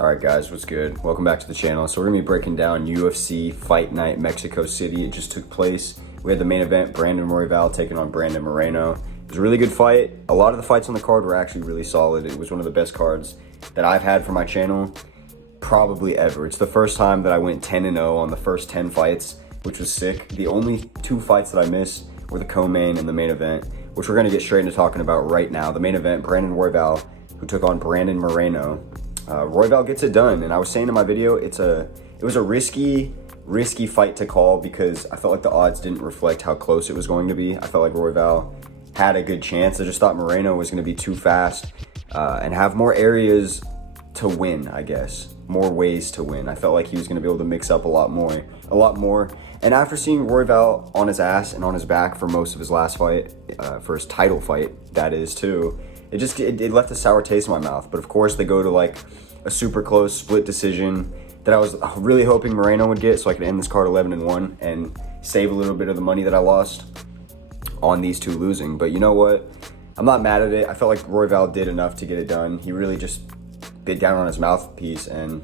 Alright guys, what's good? Welcome back to the channel. So we're going to be breaking down UFC Fight Night Mexico City. It just took place. We had the main event, Royval taking on Moreno. It was a really good fight. A lot of the fights on the card were actually really solid. It was one of the best cards that I've had for my channel probably ever. It's the first time that I went 10-0 on the first 10 fights, which was sick. The only two fights that I missed were the co-main and the main event, which we're going to get straight into talking about right now. The main event, Royval, who took on Moreno. Royval gets it done, and I was saying in my video, it was a risky fight to call because I felt like the odds didn't reflect how close it was going to be. I felt like Royval had a good chance. I just thought Moreno was going to be too fast and have more areas to win, I guess. More ways to win. I felt like he was going to be able to mix up a lot more. And after seeing Royval on his ass and on his back for most of his last fight, for his title fight, that is too, it left a sour taste in my mouth. But of course, they go to like a super close split decision that I was really hoping Moreno would get, so I could end this card 11-1 and save a little bit of the money that I lost on these two losing. But you know what? I'm not mad at it. I felt like Royval did enough to get it done. He really just bit down on his mouthpiece and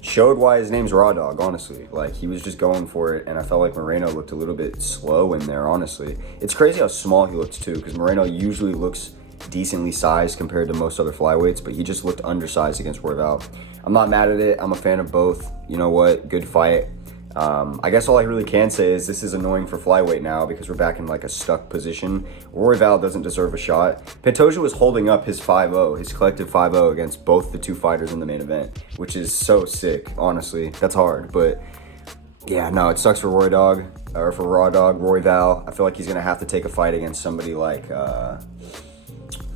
showed why his name's Raw Dog, honestly. Like, he was just going for it, and I felt like Moreno looked a little bit slow in there, honestly. It's crazy how small he looks, too, because Moreno usually looks decently sized compared to most other flyweights, but he just looked undersized against Royval. I'm not mad at it. I'm a fan of both. You know what? Good fight. I guess all I really can say is this is annoying for flyweight now because we're back in like a stuck position. Royval doesn't deserve a shot. Pantoja was holding up his 5-0, his collective 5-0 against both the two fighters in the main event, which is so sick, honestly. That's hard, but yeah, no, it sucks for Raw Dog, Royval. I feel like he's going to have to take a fight against somebody like,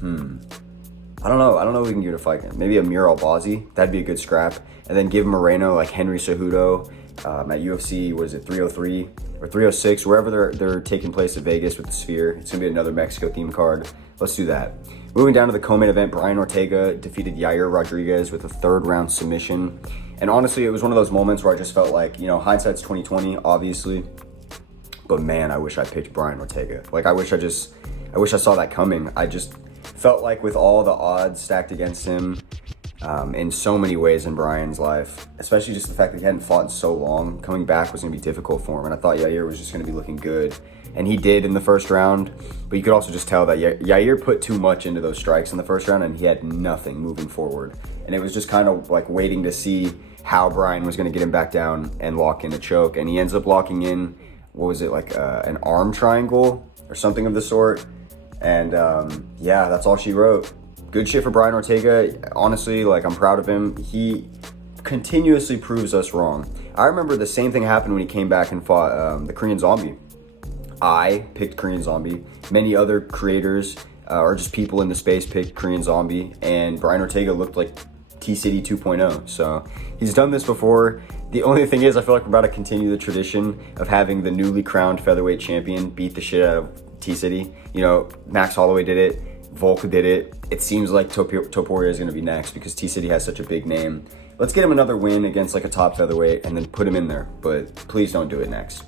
I don't know if we can give it a fight. Maybe Amir Albazi. That'd be a good scrap. And then give Moreno like Henry Cejudo at UFC, what is it, 303 or 306, wherever they're taking place at Vegas with the Sphere. It's going to be another Mexico themed card. Let's do that. Moving down to the co-main event, Brian Ortega defeated Yair Rodriguez with a third round submission. And honestly, it was one of those moments where I just felt like, you know, hindsight's 2020, obviously. But man, I wish I picked Brian Ortega. Like, I wish I saw that coming. I just felt like with all the odds stacked against him in so many ways in Brian's life, especially just the fact that he hadn't fought in so long, coming back was going to be difficult for him. And I thought Yair was just going to be looking good. And he did in the first round. But you could also just tell that Yair put too much into those strikes in the first round and he had nothing moving forward. And it was just kind of like waiting to see how Brian was going to get him back down and lock in a choke. And he ends up locking in, what was it, like an arm triangle or something of the sort. And yeah, that's all she wrote. Good shit for Brian Ortega. Honestly, like, I'm proud of him. He continuously proves us wrong. I remember the same thing happened when he came back and fought the Korean Zombie. I picked Korean Zombie. Many other creators or just people in the space picked Korean Zombie. And Brian Ortega looked like T-City 2.0. So he's done this before. The only thing is, I feel like we're about to continue the tradition of having the newly crowned featherweight champion beat the shit out of T-City. You know, Max Holloway did it. Volk did it. It seems like Topuria is going to be next because T-City has such a big name. Let's get him another win against like a top featherweight and then put him in there. But please don't do it next.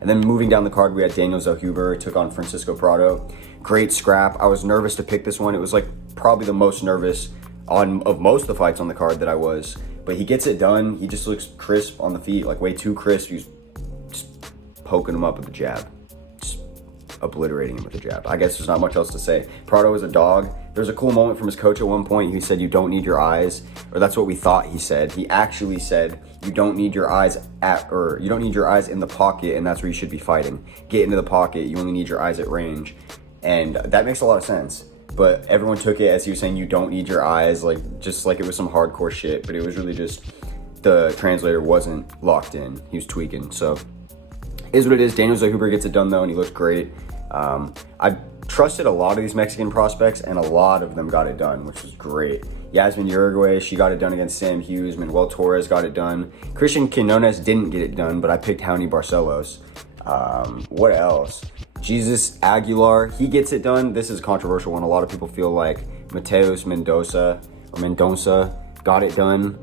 And then moving down the card, we had Daniel Zellhuber took on Francisco Prado. Great scrap. I was nervous to pick this one. It was like probably the most nervous of most of the fights on the card that I was. But he gets it done. He just looks crisp on the feet, like way too crisp. He's just poking him up with the jab. Obliterating him with a jab. I guess there's not much else to say. Prado is a dog. There's a cool moment from his coach at one point. He said, "You don't need your eyes," or that's what we thought he said. He actually said, "You don't need your eyes you don't need your eyes in the pocket, and that's where you should be fighting. Get into the pocket. You only need your eyes at range," and that makes a lot of sense. But everyone took it as he was saying, "You don't need your eyes," like just like it was some hardcore shit. But it was really just the translator wasn't locked in. He was tweaking. So is what it is. Daniel Zellhuber gets it done though, and he looked great. I trusted a lot of these Mexican prospects, and a lot of them got it done, which was great. Yasmin Uruguay, she got it done against Sam Hughes. Manuel Torres got it done. Christian Quinones didn't get it done, but I picked Johnny Barcelos. What else? Jesus Aguilar, he gets it done. This is a controversial one. A lot of people feel like Mateus Mendoza got it done.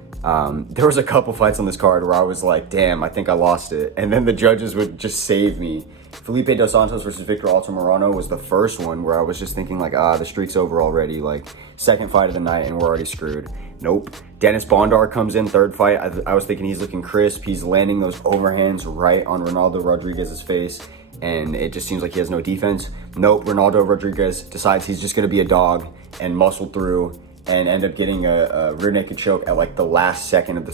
There was a couple fights on this card where I was like, damn, I think I lost it. And then the judges would just save me Felipe Dos Santos versus Victor Moreno was the first one where I was just thinking like, the streak's over already. Like, second fight of the night and we're already screwed. Nope. Dennis Bondar comes in, third fight. I was thinking he's looking crisp. He's landing those overhands right on Ronaldo Rodriguez's face, and it just seems like he has no defense. Nope. Ronaldo Rodriguez decides he's just going to be a dog and muscle through and end up getting a rear naked choke at like the last second of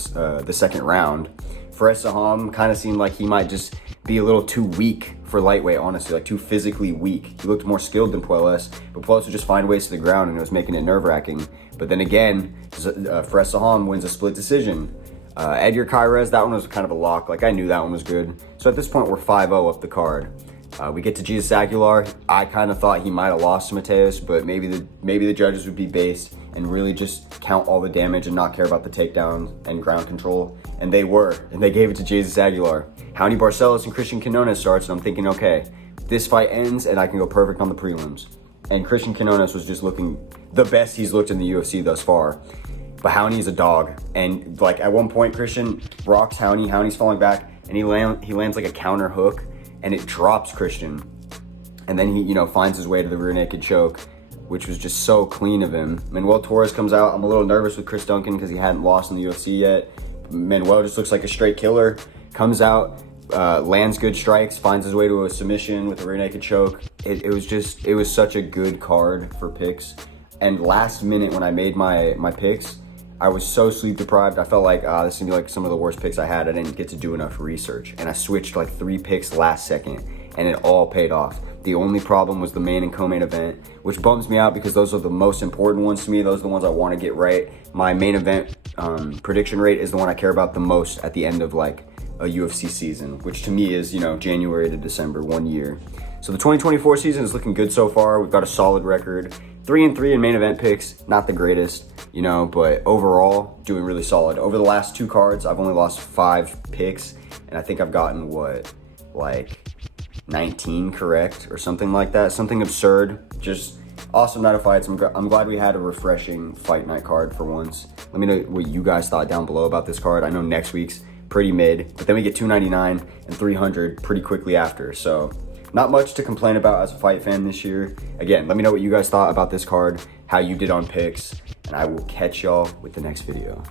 the second round. Fares Saham kind of seemed like he might just be a little too weak for lightweight, honestly, like too physically weak. He looked more skilled than Puelles, but Puelles would just find ways to the ground, and it was making it nerve-wracking. But then again, Fares Saham wins a split decision. Edgar Cairez, that one was kind of a lock. Like, I knew that one was good. So at this point, we're 5-0 up the card. We get to Jesus Aguilar. I kind of thought he might have lost to Mateus, but maybe the judges would be based and really just count all the damage and not care about the takedown and ground control. And they were, and they gave it to Jesus Aguilar. Raoni Barcelos and Christian Quinones starts, and I'm thinking, okay, this fight ends and I can go perfect on the prelims. And Christian Quinones was just looking the best he's looked in the UFC thus far. But Raoni is a dog. And like at one point, Christian rocks Raoni. Raoni's falling back, and he lands like a counter hook, and it drops Christian. And then he, finds his way to the rear naked choke, which was just so clean of him. Manuel Torres comes out. I'm a little nervous with Chris Duncan because he hadn't lost in the UFC yet. Manuel just looks like a straight killer. Comes out, lands good strikes, finds his way to a submission with a rear naked choke. It was such a good card for picks. And last minute when I made my picks, I was so sleep deprived. I felt like this is gonna be like some of the worst picks I had. I didn't get to do enough research, and I switched like 3 picks last second, and it all paid off. The only problem was the main and co-main event, which bums me out because those are the most important ones to me. Those are the ones I want to get right. My main event prediction rate is the one I care about the most at the end of like a UFC season, which to me is, January to December, 1 year. So the 2024 season is looking good so far. We've got a solid record. 3-3 in main event picks, not the greatest, but overall doing really solid. Over the last 2 cards, I've only lost 5 picks, and I think I've gotten like 19 correct or something like that. Something absurd. Just awesome night of fights. I'm glad we had a refreshing fight night card for once. Let me know what you guys thought down below about this card. I know next week's pretty mid, but then we get 299 and 300 pretty quickly after. So not much to complain about as a fight fan this year. Again, let me know what you guys thought about this card, how you did on picks, and I will catch y'all with the next video.